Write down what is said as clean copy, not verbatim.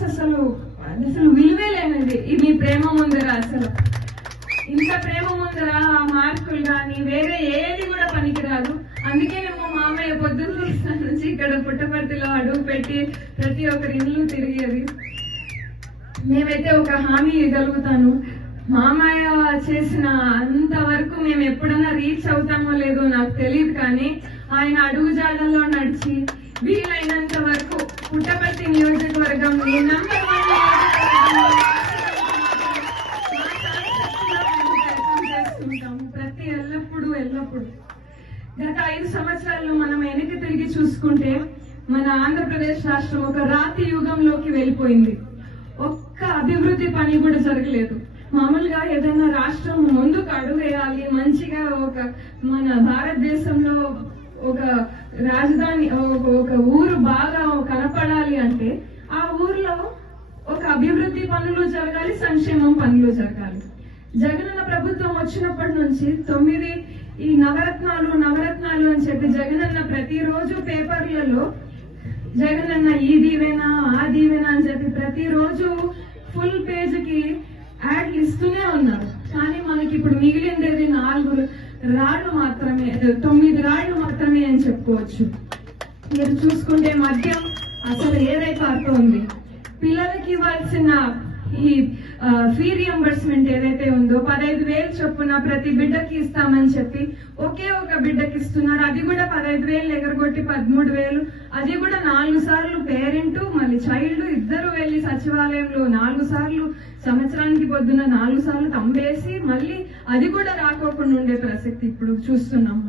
Marks అసలు విలువే లేనిది మీ ప్రేమ ముందర. అసలు ఇంత ప్రేమ ముందర ఆ మార్కులు కానీ వేరే ఏది కూడా పనికిరాదు. అందుకే మా మామయ్య పొద్దున్న నుంచి ఇక్కడ పుట్టపర్తిలో అడుగు పెట్టి ప్రతి ఒక్కరి ఇల్లు తిరిగేది. మేమైతే ఒక హామీ ఇవ్వగలుగుతాను, మామయ్య చేసిన అంతవరకు మేము ఎప్పుడన్నా రీచ్ అవుతామో లేదో నాకు తెలియదు, కానీ ఆయన అడుగుజాడల్లో నడిచి వీలైనంత వరకు పుట్టపర్తి నియోజకవర్గం నంబర్ 1 చేసుకుంటాము ప్రతి ఎల్లప్పుడు. గత 5 సంవత్సరాల్లో మనం వెనక్కి తిరిగి చూసుకుంటే మన ఆంధ్రప్రదేశ్ రాష్ట్రం ఒక రాతి యుగంలోకి వెళ్ళిపోయింది. ఒక్క అభివృద్ధి పని కూడా జరగలేదు. మామూలుగా ఏదైనా రాష్ట్రం ముందుకు అడుగేయాలి, మంచిగా మన భారతదేశంలో ఒక రాజధాని ఒక ఊరు బాగా కనపడాలి అంటే ఆ ఊర్లో ఒక అభివృద్ధి పనులు జరగాలి, సంక్షేమం పనులు జరగాలి. జగనన్న ప్రభుత్వం వచ్చినప్పటి నుంచి 9 ఈ నవరత్నాలు అని చెప్పి జగనన్న ప్రతిరోజు పేపర్లలో జగనన్న ఈ దీవెనా ఆ దీవెనా అని చెప్పి ప్రతిరోజు ఫుల్ పేజ్కి యాడ్లు ఇస్తూనే ఉన్నారు. కానీ మనకి ఇప్పుడు మిగిలిండేది 9 రాళ్లు మాత్రమే అని చెప్పుకోవచ్చు. మీరు చూసుకుంటే మద్యం అసలు ఏదైతే అర్థం పిల్లలకి ఇవ్వాల్సిన ఈ ఫీ రియంబర్స్మెంట్ ఏదైతే ఉందో 15,000 చొప్పున ప్రతి బిడ్డకి ఇస్తామని చెప్పి ఒకే ఒక బిడ్డకి ఇస్తున్నారు. అది కూడా 15,000 ఎగరగొట్టి 13,000, అది కూడా 4 సార్లు పేరెంట్ మళ్ళీ చైల్డ్ ఇద్దరు వెళ్లి సచివాలయంలో 4 సార్లు సంవత్సరానికి పొద్దున 4 సార్లు తంబేసి మళ్ళీ అది కూడా రాకోకుండా ఉండే ప్రసక్తి ఇప్పుడు చూస్తున్నాము.